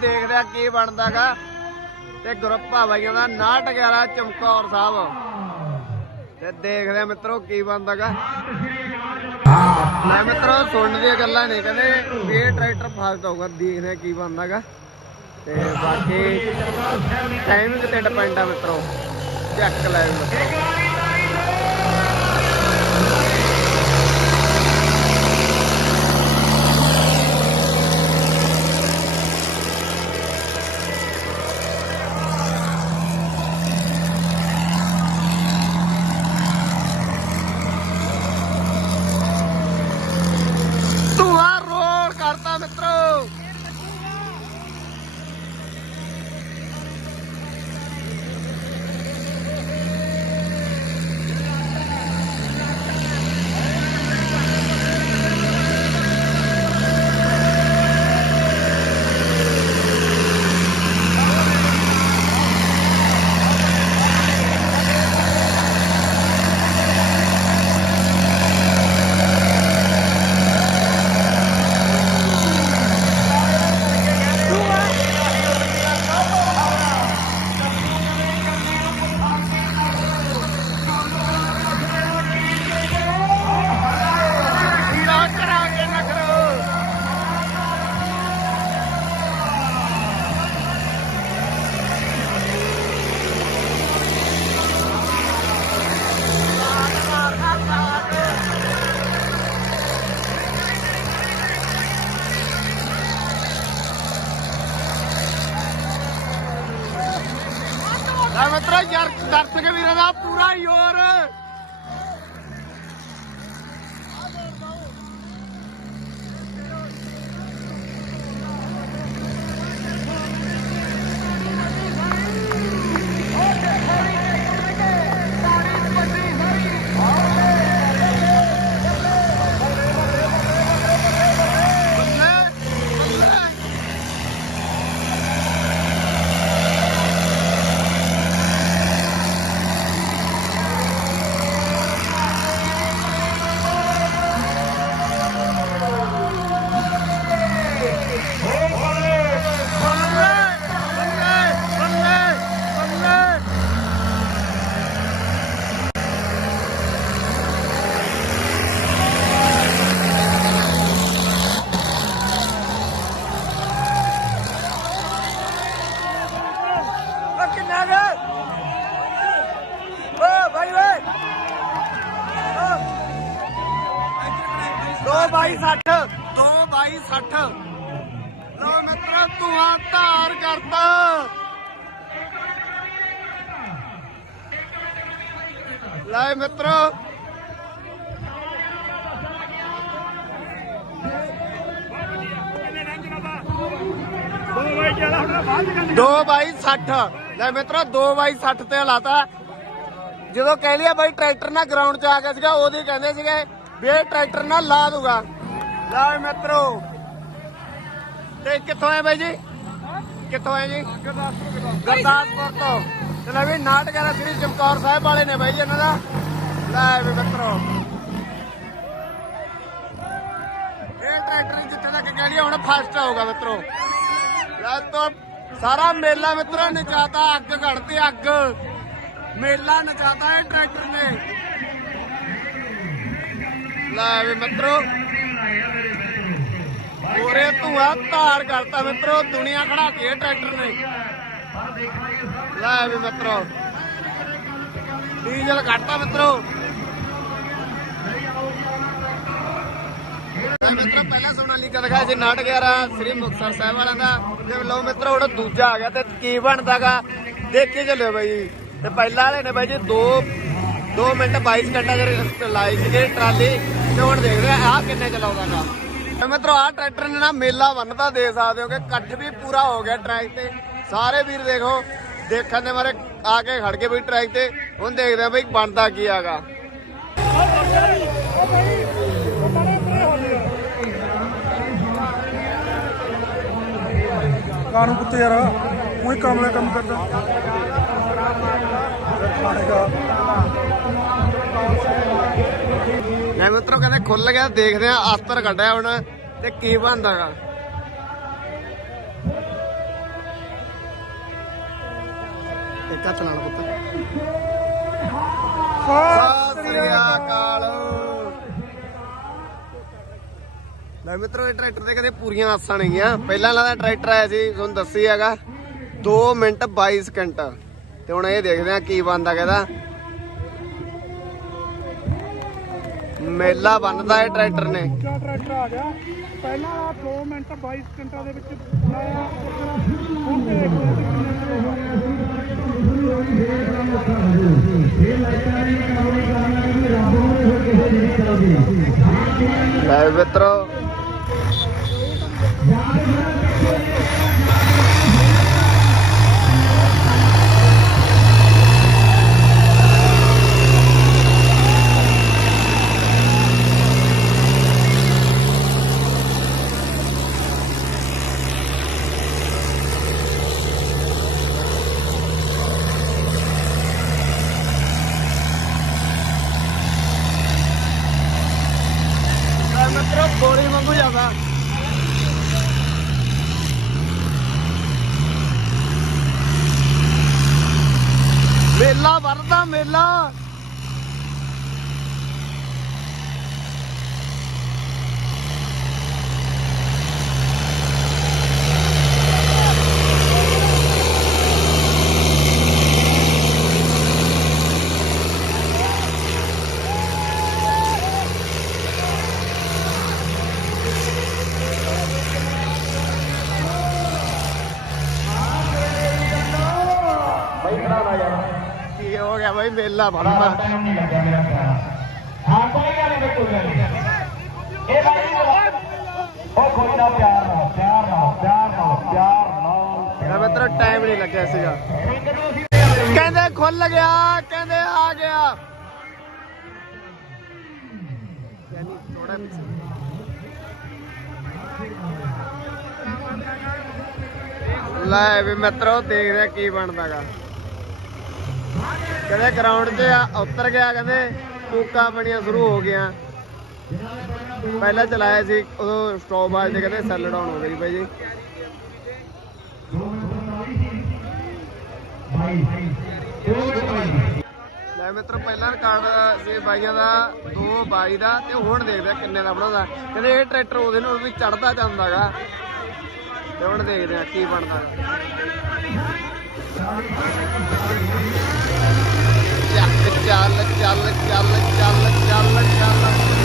ਦੇਖਦੇ ਆ ਕੀ ਬਣਦਾਗਾ। ਤੇ ਗਰੁੱਪ ਆ ਬਾਈਆਂ ਦਾ 911 ਚਮਕੌਰ ਸਾਹਿਬ। ਤੇ ਦੇਖਦੇ ਆ ਮਿੱਤਰੋ ਕੀ ਬਣਦਾਗਾ। ਮੈਂ ਮਿੱਤਰੋ, ਸੁਣਨ ਦੀਆਂ ਗੱਲਾਂ ਨਹੀਂ ਕਹਿੰਦੇ ਵੀ ਇਹ ਟਰੈਕਟਰ ਫਾਸਟ ਹੋਊਗਾ ਦੇਖਦੇ ਆ ਕੀ ਬਣਦਾਗਾ। ਤੇ ਬਾਕੀ ਟਾਈਮ ਤੇ ਡਿਪੈਂਡ ਆ ਮਿੱਤਰੋ। ਚੱਕ ਲੈ ਮਿੱਤਰੋ ਧੂਆ ਰੋਲ ਕਰਤਾ ਮਿੱਤਰੋ ਹੀਰਾ ਕਰਾਂਗੇ ਨਖਰੋ ਲੈ ਮਿੱਤਰੋ ਯਾਰ ਦਰਸ਼ਕ ਵੀਰਾਂ ਦਾ ਪੂਰਾ ਯੋਰ 2/60 2/60 ਲੋ ਮਿੱਤਰਾ ਧਾਰ ਕਰਤਾ। ਲੈ ਮਿੱਤਰੋ। ਦੋ ਬਾਈ 60 ਲੈ ਮਿੱਤਰਾ 2 ਬਾਈ 60 ਤੇ ਲਾਤਾ ਜਦੋਂ ਕਹਿ ਲਿਆ ਬਾਈ ਟਰੈਕਟਰ ਨਾਲ ਗਰਾਊਂਡ 'ਚ ਆ ਗਿਆ ਸੀਗਾ ਉਹਦੇ ਕਹਿੰਦੇ ਸੀਗੇ ਵੀ ਇਹ ਟਰੈਕਟਰ ਨਾਲ ਲਾ ਦੂਗਾ। ਲੈ ਮਿੱਤਰੋ। ਤੇ ਕਿੱਥੋਂ ਆਏ ਬਾਈ ਜੀ? ਕਿੱਥੋਂ ਆਏ ਜੀ? ਗੁਰਦਾਸਪੁਰ ਤੋਂ। ਤੇ ਵੀ ਨਾਟਕਾਂ ਸ੍ਰੀ ਚਮਕੌਰ ਸਾਹਿਬ ਵਾਲੇ ਨੇ ਬਾਈ ਇਹਨਾਂ ਦਾ। ਲੈ ਵੀ ਮਿੱਤਰੋ। ਇਹ ਟਰੈਕਟਰ ਜਿੱਥੇ ਤੱਕ ਕਹਿ ਹੁਣ ਫਸਟ ਆਊਗਾ ਮਿੱਤਰੋ। ਲੈ ਤੋਂ ਸਾਰਾ ਮੇਲਾ ਮਿੱਤਰੋ ਨਚਾਤਾ, ਅੱਗ ਘੜਤੀ ਅੱਗ। ਮੇਲਾ ਨਚਾਤਾ ਇਹ ਟਰੈਕਟਰ ਨੇ। ਲੈ ਵੀ ਮਿੱਤਰੋ। ਪੂਰੇ ਧੂਆ ਧਾਰ ਕਰਤਾ ਮਿੱਤਰੋ, ਦੁਨੀਆ ਖੜਾ ਕੇ ਟਰੈਕਟਰ ਨੇ। ਲੈ ਵੀ ਮਿੱਤਰੋ। ਡੀਜ਼ਲ ਕੱਟਤਾ ਮਿੱਤਰੋ। ਮਿੱਤਰੋ, ਪਹਿਲਾਂ ਸੋਨਾਲੀਕਾ ਦਿਖਾਇਆ ਸੀ, ਨਾਟ 11 ਸ੍ਰੀ ਮੁਕਤਸਰ ਸਾਹਿਬ ਵਾਲਿਆਂ ਦਾ। ਤੇ ਲਓ ਮਿੱਤਰੋ, ਹੁਣ ਦੂਜਾ ਆ ਗਿਆ ਤੇ ਕੀ ਬਣਦਾਗਾ। ਦੇਖੀ ਚੱਲਿਓ ਬਾਈ ਜੀ। ਤੇ ਪਹਿਲਾਂ ਵਾਲੇ ਨੇ ਬਾਈ ਜੀ 2 2 ਮਿੰਟ 22 ਸਕਿੰਟਾਂ ਦੇ ਲਾਈ ਸੀਗੇ ਟਰਾਲੀ। ਤੇ ਹੁਣ ਦੇਖਦੇ ਆ ਆਹ ਕਿੰਨੇ ਚਲਾਉਂਦਾਗਾ ਤੇ ਮਿੱਤਰੋ, ਆਹ ਟਰੈਕਟਰ ਨੇ ਨਾ ਮੇਲਾ ਬੰਨਦਾ ਦੇ ਸਕਦੇ ਹੋ ਕਿ ਕੱਜ ਵੀ ਪੂਰਾ ਹੋ ਗਿਆ ਟਰੈਕ ਤੇ। ਸਾਰੇ ਵੀਰ ਦੇਖੋ, ਦੇਖਣ ਦੇ ਮਾਰੇ ਆ ਕੇ ਖੜ ਕੇ ਬਈ ਟਰੈਕ ਤੇ। ਹੁਣ ਦੇਖਦੇ ਆ ਬਈ ਬਣਦਾ ਕੀ ਆਗਾ ਕਾਨੂੰ ਕੁੱਤੇ ਯਾਰ, ਉਹੀ ਕਾਮਲੇ ਕੰਮ ਕਰਦਾ। ਮਿੱਤਰੋ ਕਹਿੰਦੇ ਖੁੱਲ ਗਿਆ, ਦੇਖਦੇ ਆ ਅਸਤਰ ਕੱਢਿਆ ਹੁਣ ਤੇ ਕੀ ਬਣਦਾਗਾ ਇੱਕ ਹੱਥ ਨਾਲ ਪੁੱਤ। ਸਤਿ ਸ੍ਰੀ ਅਕਾਲ। ਲੈ ਮਿੱਤਰੋ, ਇਹ ਟਰੈਕਟਰ ਦੇ ਕਦੇ ਪੂਰੀਆਂ ਆਸਾਂ ਨਹੀਂ ਗਿਆ ਪਹਿਲਾਂ ਵਾਲਾ ਟਰੈਕਟਰ ਆਇਆ ਸੀ, ਤੁਹਾਨੂੰ ਦੱਸੀ ਹੈਗਾ। 2 ਮਿੰਟ 22 ਸਕਿੰਟ। ਤੇ ਹੁਣ ਇਹ ਦੇਖਦੇ ਆ ਕੀ ਬਣਦਾ ਕਹਿੰਦਾ ਮੇਲਾ ਬੰਨਦਾ ਇਹ ਟਰੈਕਟਰ ਨੇ। ਦੂਜਾ ਟਰੈਕਟਰ ਆ ਗਿਆ। ਪਹਿਲਾਂ 2 ਮਿੰਟ 22 ਸਕਿੰਟਾਂ ਦੇ ਵਿੱਚ ਲਾਇਆ ਹੁਣ ਹਾਂ ਹੋਗਾ। ਲੈ ਮਿੱਤਰੋ ਲੈ ਮਿੱਤਰੋ ਗੋਲੀ ਵਾਂਗੂ ਜਾਂਦਾ ਮੇਲਾ ਵਰਦਾ ਮੇਲਾ ਕੀ ਹੋ ਗਿਆ ਬਾਈ ਮੇਲਾ ਵਰਦਾ ਟਾਈਮ ਨਹੀਂ ਲੱਗਿਆ ਮੇਰਾ ਪਿਆਰਾ ਹਾਂ ਕੋਈ ਗੱਲ ਨਹੀਂ ਕੋਈ ਗੱਲ ਨਹੀਂ। ਇਹ ਭਾਈ ਉਹ ਕੋਈ ਨਾ ਪਿਆਰ ਨਾਲ ਪਿਆਰ ਨਾਲ ਪਿਆਰ ਨਾਲ ਪਿਆਰ ਨਾਲ। ਲੈ ਮਿੱਤਰੋ ਟਾਈਮ ਨਹੀਂ ਲੱਗਿਆ ਸੀਗਾ। ਕਹਿੰਦੇ ਖੁੱਲ ਗਿਆ ਕਹਿੰਦੇ ਆ ਗਿਆ। ਯਾਨੀ ਥੋੜਾ ਲੈ ਵੀ ਮਿੱਤਰੋ ਦੇਖਦੇ ਕੀ ਬਣਦਾਗਾ ਕਹਿੰਦੇ ਗਰਾਊਂਡ 'ਚ ਆ, ਉਤਰ ਗਿਆ, ਕਹਿੰਦੇ ਕੂਕਾਂ ਬਣੀਆਂ ਸ਼ੁਰੂ ਹੋ ਗਿਆ ਪਹਿਲਾਂ ਚਲਾਇਆ ਸੀ, ਉਦੋਂ ਸਟਾਪ ਬਾਜ ਤੇ ਕਹਿੰਦੇ ਸੈੱਲ ਡਾਊਨ ਹੋ ਗਈ ਬਾਈ ਜੀ। ਲੈ ਮਿੱਤਰ, ਪਹਿਲਾ ਰਿਕਾਰਡ ਸੀ ਬਾਈਆਂ ਦਾ 2 ਬਾਈ ਦਾ, ਤੇ ਹੁਣ ਦੇਖਦੇ ਆ ਕਿੰਨੇ ਦਾ ਬਣਾਉਂਦਾ ਕਹਿੰਦੇ ਇਹ ਟਰੈਕਟਰ ਉਹਦੇ ਨਾਲ ਵੀ ਚੜਦਾ ਜਾਂਦਾਗਾ ਤੇ ਹੁਣ ਦੇਖਦੇ ਆ ਕੀ ਬਣਦਾ। ਚੱਲ ਚੱਲ ਚੱਲ ਚੱਲ ਚੱਲ ਚੱਲ ਚੱਲ।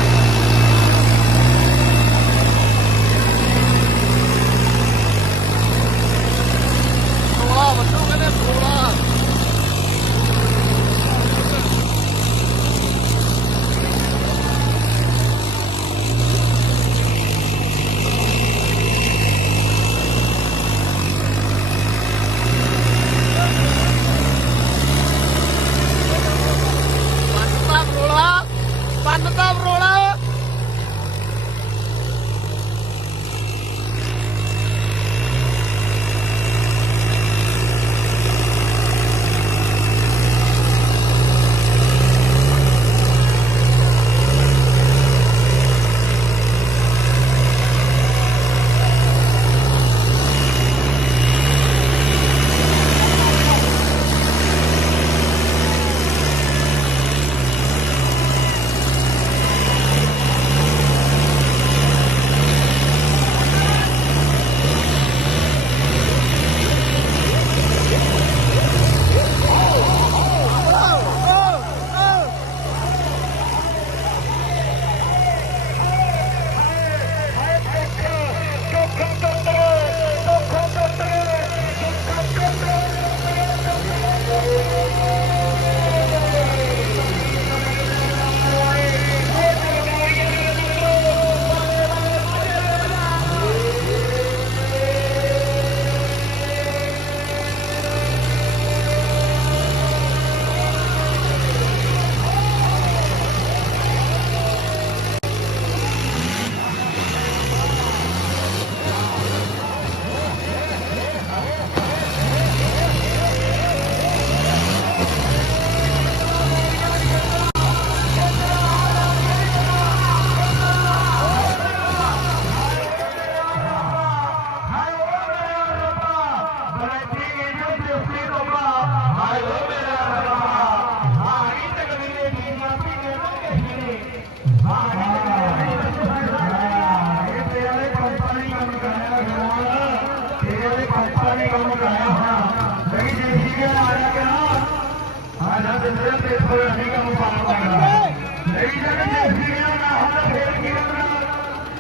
ਆ ਜਾ ਤੇ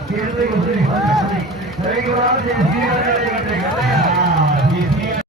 ਤੇਰੇ ਤੇ